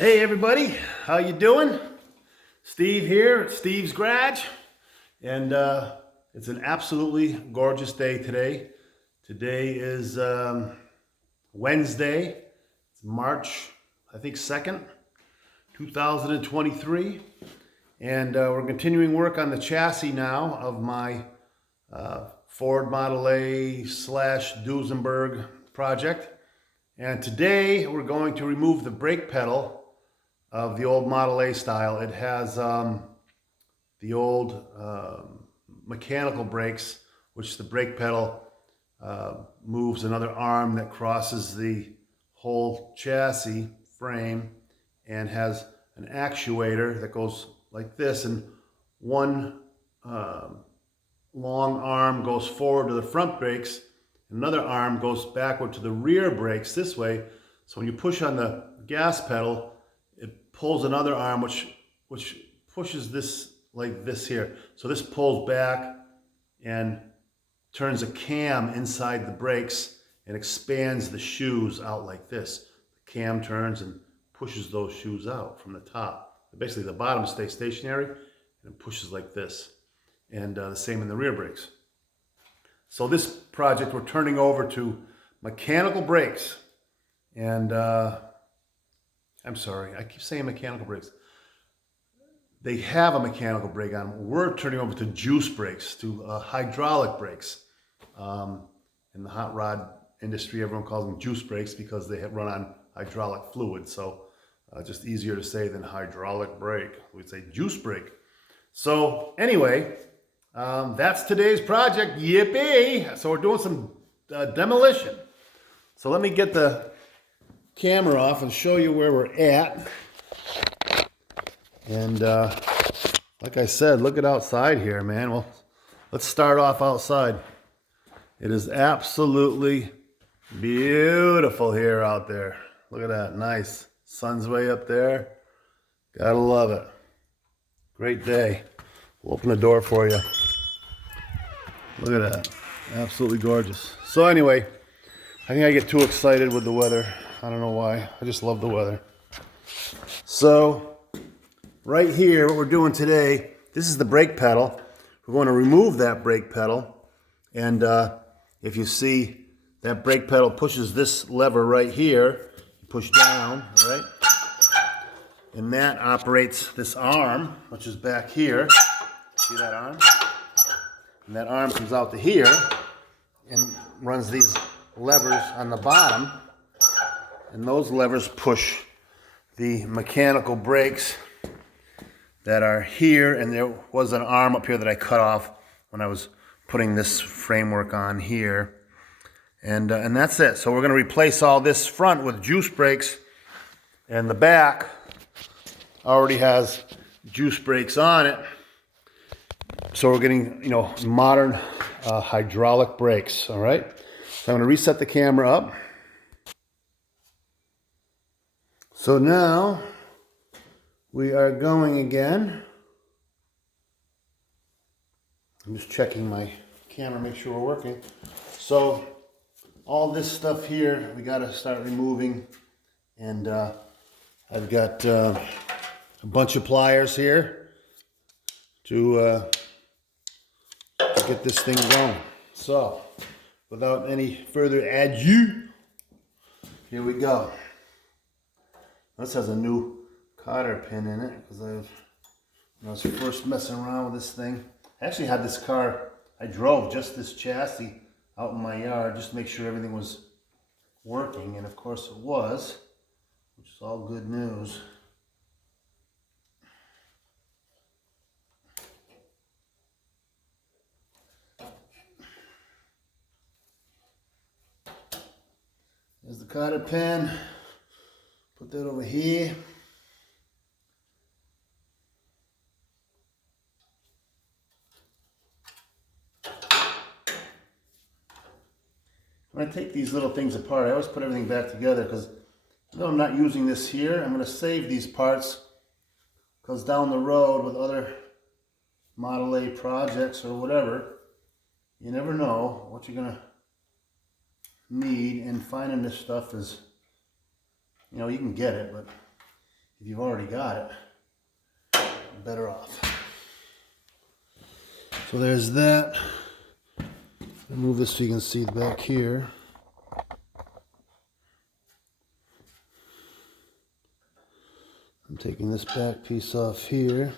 Hey everybody, how you doing? Steve here at Steve's Garage, and it's an absolutely gorgeous day today. Today is Wednesday, it's March, I think 2nd, 2023, and we're continuing work on the chassis now of my Ford Model A / Duesenberg project. And today we're going to remove the brake pedal of the old Model A style. It has the old mechanical brakes, which the brake pedal moves another arm that crosses the whole chassis frame and has an actuator that goes like this, and one long arm goes forward to the front brakes, another arm goes backward to the rear brakes this way. So when you push on the gas pedal, it pulls another arm which pushes this like this here. So this pulls back and turns a cam inside the brakes and expands the shoes out like this. The cam turns and pushes those shoes out from the top. Basically the bottom stays stationary and it pushes like this. And the same in the rear brakes. So this project we're turning over to mechanical brakes. And I'm sorry, I keep saying mechanical brakes. They have a mechanical brake on them. We're turning over to juice brakes, to hydraulic brakes. In the hot rod industry, everyone calls them juice brakes because they run on hydraulic fluid. So just easier to say than hydraulic brake. We'd say juice brake. So anyway, that's today's project. Yippee! So we're doing some demolition. So let me get the camera off and show you where we're at. And like I said, look at outside here, man. Well, let's start off outside. It is absolutely beautiful here out there. Look at that, nice. Sun's way up there. Gotta love it. Great day. We'll open the door for you. Look at that, absolutely gorgeous. So anyway, I think I get too excited with the weather. I don't know why, I just love the weather. So right here, what we're doing today, this is the brake pedal. We're going to remove that brake pedal. And if you see, that brake pedal pushes this lever right here. Push down, right? And that operates this arm, which is back here. See that arm? And that arm comes out to here and runs these levers on the bottom. And those levers push the mechanical brakes that are here. And there was an arm up here that I cut off when I was putting this framework on here. And that's it. So we're going to replace all this front with juice brakes. And the back already has juice brakes on it. So we're getting, modern hydraulic brakes, all right? So I'm going to reset the camera up. So now we are going again. I'm just checking my camera, make sure we're working. So all this stuff here, we got to start removing. And I've got a bunch of pliers here to get this thing going. So without any further ado, here we go. This has a new cotter pin in it because when I was first messing around with this thing, I actually had this car, I drove just this chassis out in my yard just to make sure everything was working, and of course it was, which is all good news. There's the cotter pin. Put that over here. When I take these little things apart, I always put everything back together because though I'm not using this here, I'm going to save these parts because down the road with other Model A projects or whatever, you never know what you're going to need, and finding this stuff is, you can get it, but if you've already got it, you're better off. So there's that. I'll move this so you can see back here. I'm taking this back piece off here.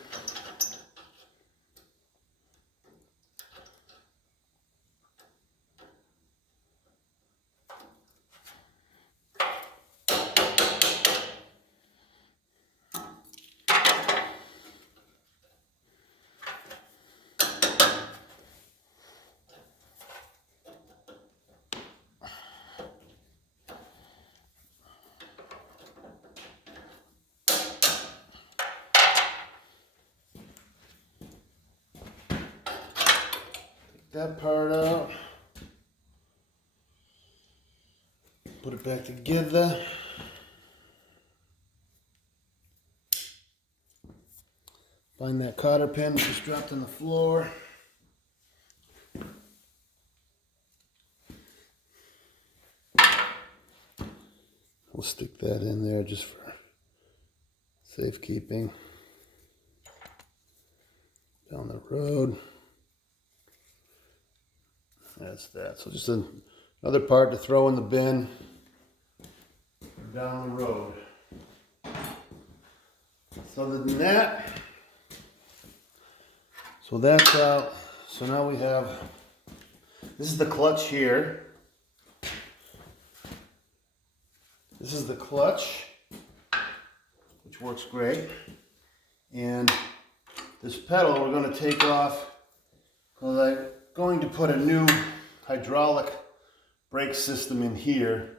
That part out, put it back together. Find that cotter pin that just dropped on the floor. We'll stick that in there just for safekeeping. Down the road. That's that. So just another part to throw in the bin down the road. So other than that, so that's out. So now we have, this is the clutch here. This is the clutch, which works great. And this pedal we're going to take off because I'm going to put a new hydraulic brake system in here,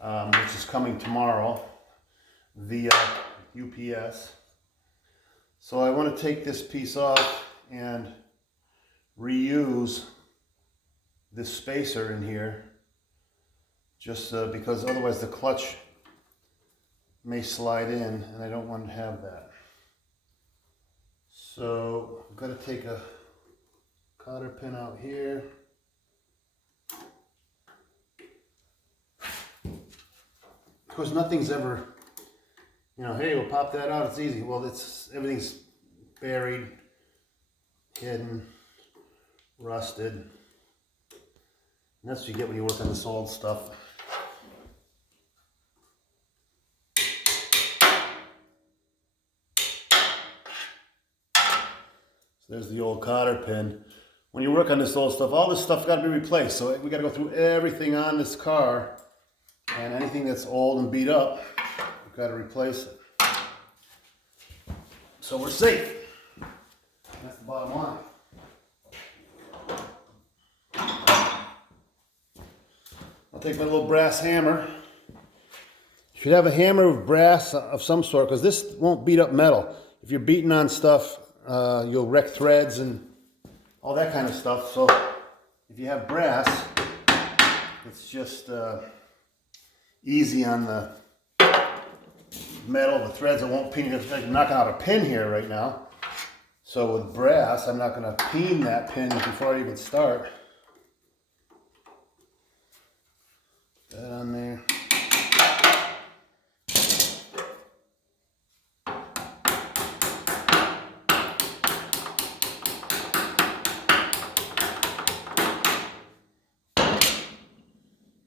which is coming tomorrow via UPS. So I want to take this piece off and reuse this spacer in here, just because otherwise the clutch may slide in and I don't want to have that. So I'm going to take a cotter pin out here. Of course, nothing's ever, you know, hey, we'll pop that out, it's easy. Well, everything's buried, hidden, rusted. And that's what you get when you work on this old stuff. So there's the old cotter pin. When you work on this old stuff, all this stuff got to be replaced. So we got to go through everything on this car, and anything that's old and beat up, we've got to replace it. So we're safe. That's the bottom line. I'll take my little brass hammer. You should have a hammer of brass of some sort, because this won't beat up metal. If you're beating on stuff, you'll wreck threads and all that kind of stuff. So if you have brass, it's just easy on the metal, the threads. It won't peen. I'm knocking out a pin here right now. So with brass, I'm not going to peen that pin before I even start. Put that on there.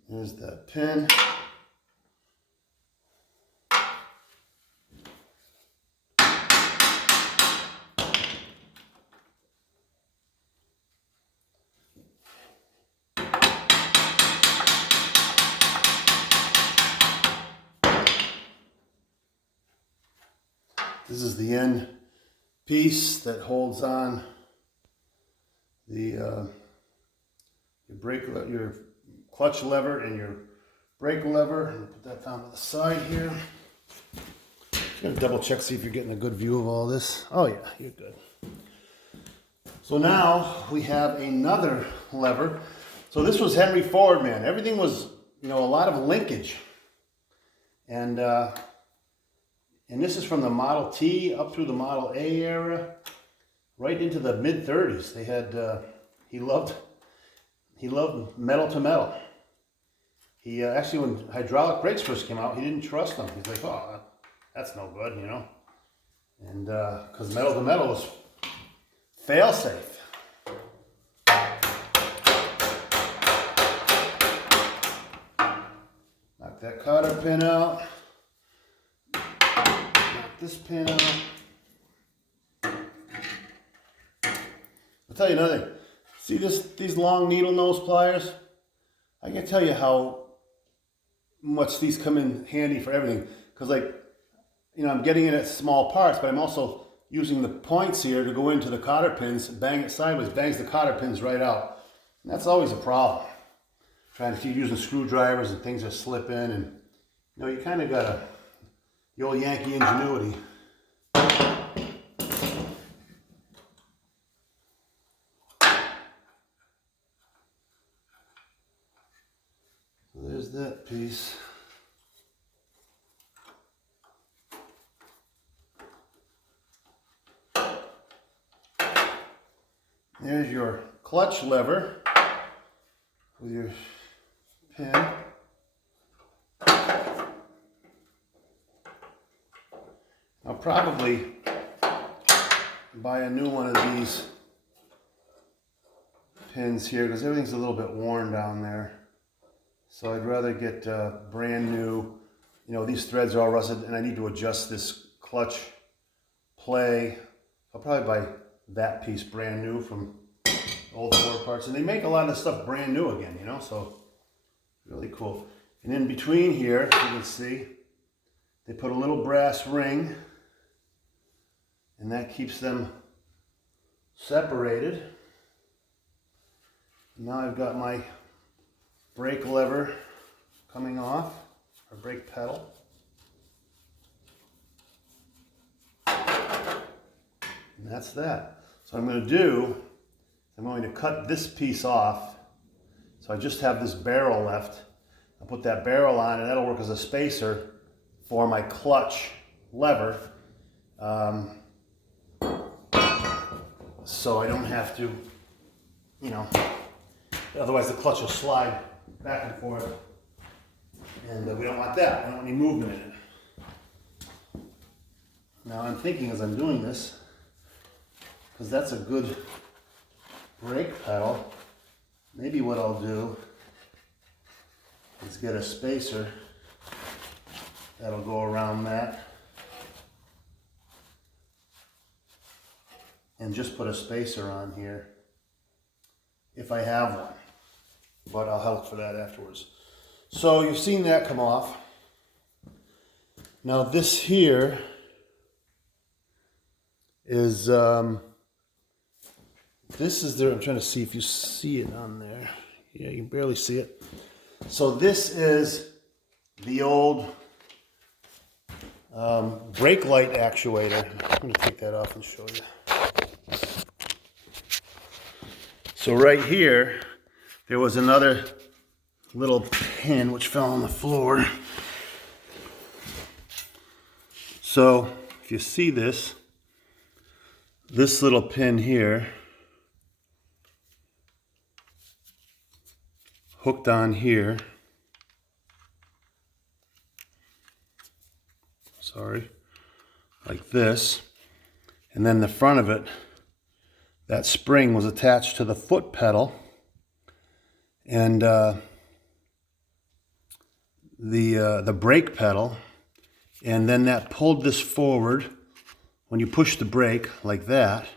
There's that pin. This is the end piece that holds on the your clutch lever and your brake lever. And put that down to the side here. Just gonna double check, see if you're getting a good view of all this. Oh yeah, you're good. So now we have another lever. So this was Henry Ford, man. Everything was, you know, a lot of linkage. And this is from the Model T up through the Model A era, right into the mid-30s. They had, he loved metal to metal. He actually, when hydraulic brakes first came out, he didn't trust them. He's like, oh, That's no good, you know. And because metal to metal is fail safe. Knock that cotter pin out. Knock this pin out. I'll tell you another thing. See these long needle nose pliers? I can tell you how much these come in handy for everything. Because like, you know, I'm getting it at small parts, but I'm also using the points here to go into the cotter pins, bang it sideways, bangs the cotter pins right out. And that's always a problem. Trying to keep using screwdrivers and things that slip in, and you know, you kind of got the old Yankee ingenuity. So there's that piece. There's your clutch lever with your pin. I'll probably buy a new one of these pins here because everything's a little bit worn down there. So I'd rather get brand new. You know, these threads are all rusted and I need to adjust this clutch play. I'll probably buy that piece brand new from old Ford parts. And they make a lot of this stuff brand new again, you know, so really cool. And in between here, you can see, they put a little brass ring and that keeps them separated. Now I've got my brake lever coming off, or brake pedal. And that's that. So what I'm going to do, I'm going to cut this piece off. So I just have this barrel left. I'll put that barrel on and that'll work as a spacer for my clutch lever. So I don't have to, you know, otherwise the clutch will slide back and forth. And we don't want that. We don't want any movement in it. Now I'm thinking as I'm doing this, because that's a good brake pedal, maybe what I'll do is get a spacer that'll go around that and just put a spacer on here if I have one, but I'll help for that afterwards. So you've seen that come off. Now this here is this is there. I'm trying to see if you see it on there. Yeah, you can barely see it. So this is the old brake light actuator. I'm going to take that off and show you. So right here, there was another little pin which fell on the floor. So if you see this little pin here hooked on here, like this, and then the front of it, that spring was attached to the foot pedal, and the brake pedal, and then that pulled this forward when you push the brake like that.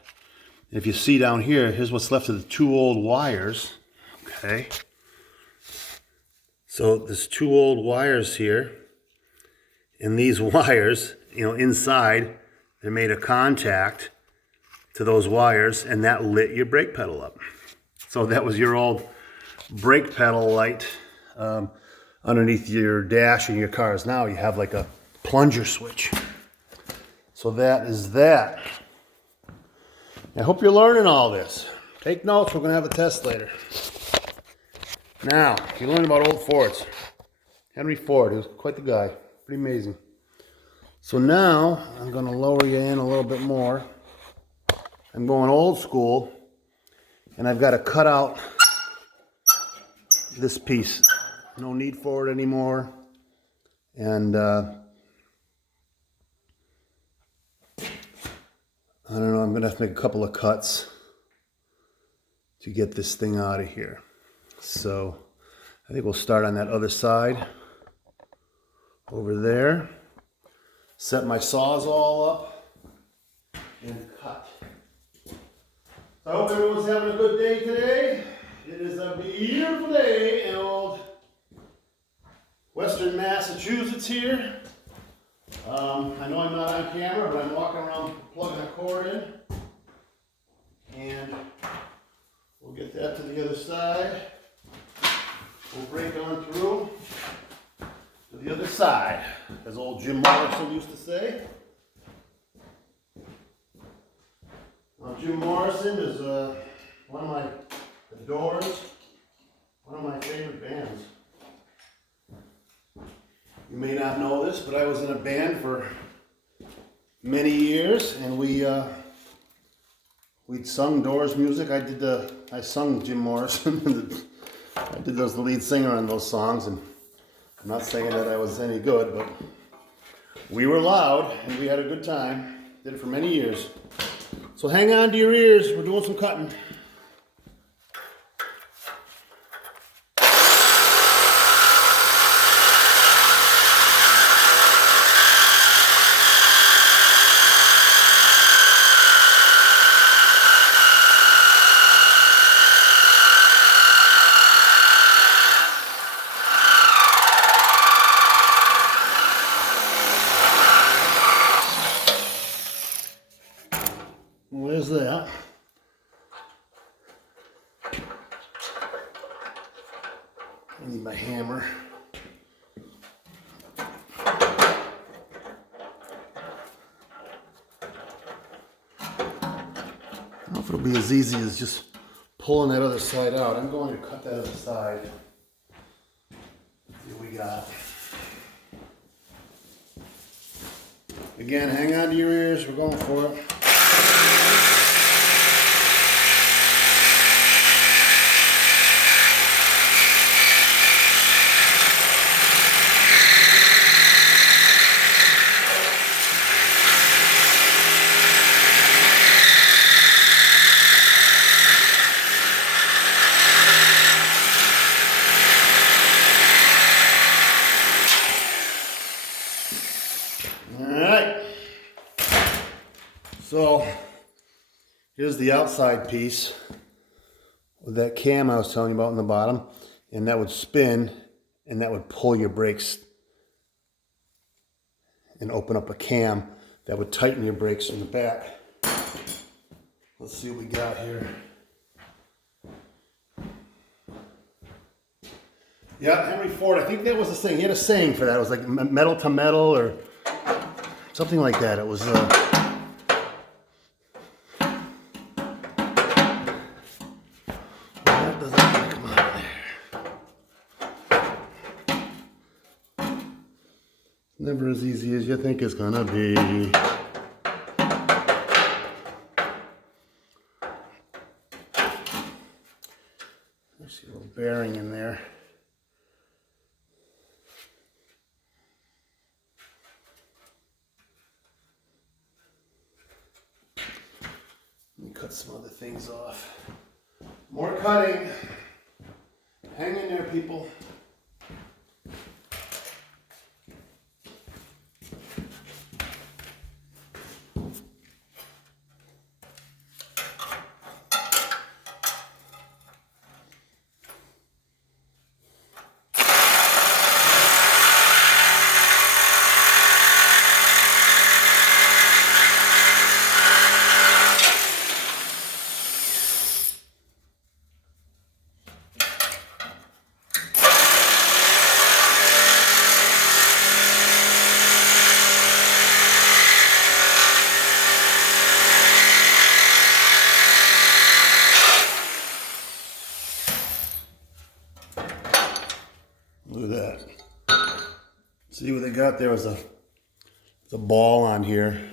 If you see down here, here's what's left of the two old wires. Okay, so there's two old wires here, and these wires, you know, inside, they made a contact to those wires, and that lit your brake pedal up. So that was your old brake pedal light underneath your dash in your cars. Now you have like a plunger switch. So that is that. I hope you're learning all this. Take notes, we're going to have a test later. Now, if you learn about old Fords, Henry Ford, he was quite the guy. Pretty amazing. So now, I'm going to lower you in a little bit more. I'm going old school, and I've got to cut out this piece. No need for it anymore. And I don't know, I'm gonna have to make a couple of cuts to get this thing out of here. So I think we'll start on that other side over there. Set my saws all up and cut. So I hope everyone's having a good day today. It is a beautiful day in old Western Massachusetts here. I know I'm not on camera, but I'm walking around plugging a cord in. And we'll get that to the other side. We'll break on through to the other side, as old Jim Morrison used to say. Now, Jim Morrison is one of my Doors, one of my favorite bands. You may not know this, but I was in a band for many years, and we'd sung Doors music. I sung Jim Morrison. I did the lead singer on those songs, and I'm not saying that I was any good, but we were loud and we had a good time. Did it for many years. So hang on to your ears. We're doing some cutting. Where's that? I need my hammer. I don't know if it'll be as easy as just pulling that other side out. I'm going to cut that other side. See what we got. Again, hang on to your ears. We're going for it. So here's the outside piece with that cam I was telling you about in the bottom, and that would spin and that would pull your brakes and open up a cam that would tighten your brakes in the back. Let's see what we got here. Yeah, Henry Ford, I think that was the saying. He had a saying for that. It was like metal to metal or something like that. It was never as easy as you think it's gonna be. There's a little bearing in there. Let me cut some other things off. More cutting. Hang in there, people. Look at that. See what they got there was a ball on here,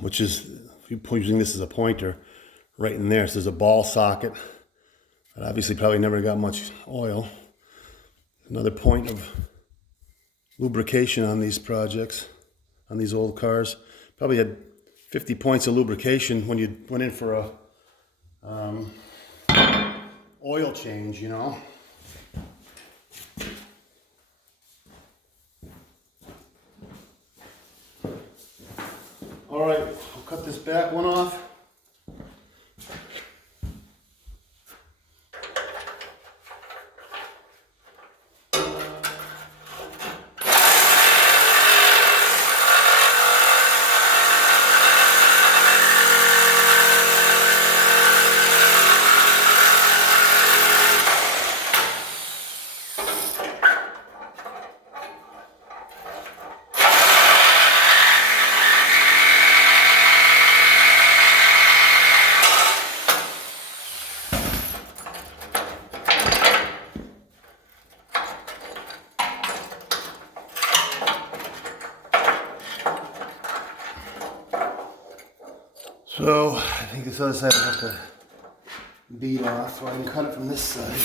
which is, if you're using this as a pointer, right in there. So there's a ball socket. But obviously probably never got much oil. Another point of lubrication on these projects, on these old cars. Probably had 50 points of lubrication when you went in for a oil change, you know. All right, I'll cut this back one off. So I think this other side I have to beat off so I can cut it from this side.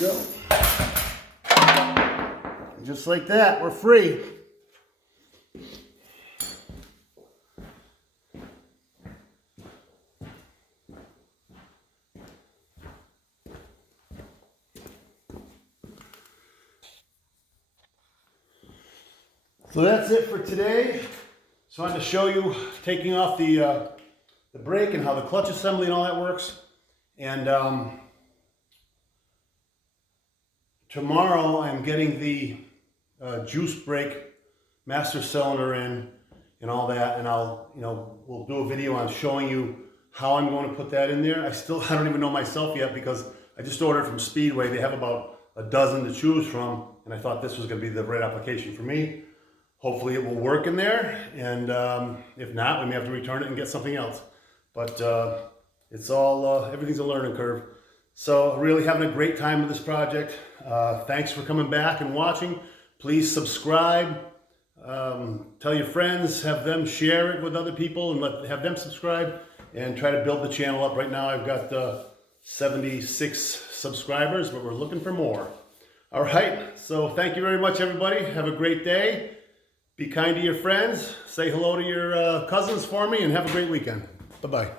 Go. Just like that, we're free. So that's it for today. So I wanted to show you taking off the brake and how the clutch assembly and all that works. And tomorrow I'm getting the juice brake master cylinder in and all that, and we'll do a video on showing you how I'm going to put that in there. I don't even know myself yet because I just ordered from Speedway. They have about a dozen to choose from, and I thought this was going to be the right application for me. Hopefully it will work in there, and if not, we may have to return it and get something else. But it's all, everything's a learning curve. So really having a great time with this project. Thanks for coming back and watching. Please subscribe. Tell your friends, have them share it with other people and have them subscribe and try to build the channel up. Right now I've got 76 subscribers, but we're looking for more. All right, so thank you very much, everybody. Have a great day. Be kind to your friends. Say hello to your cousins for me and have a great weekend. Bye-bye.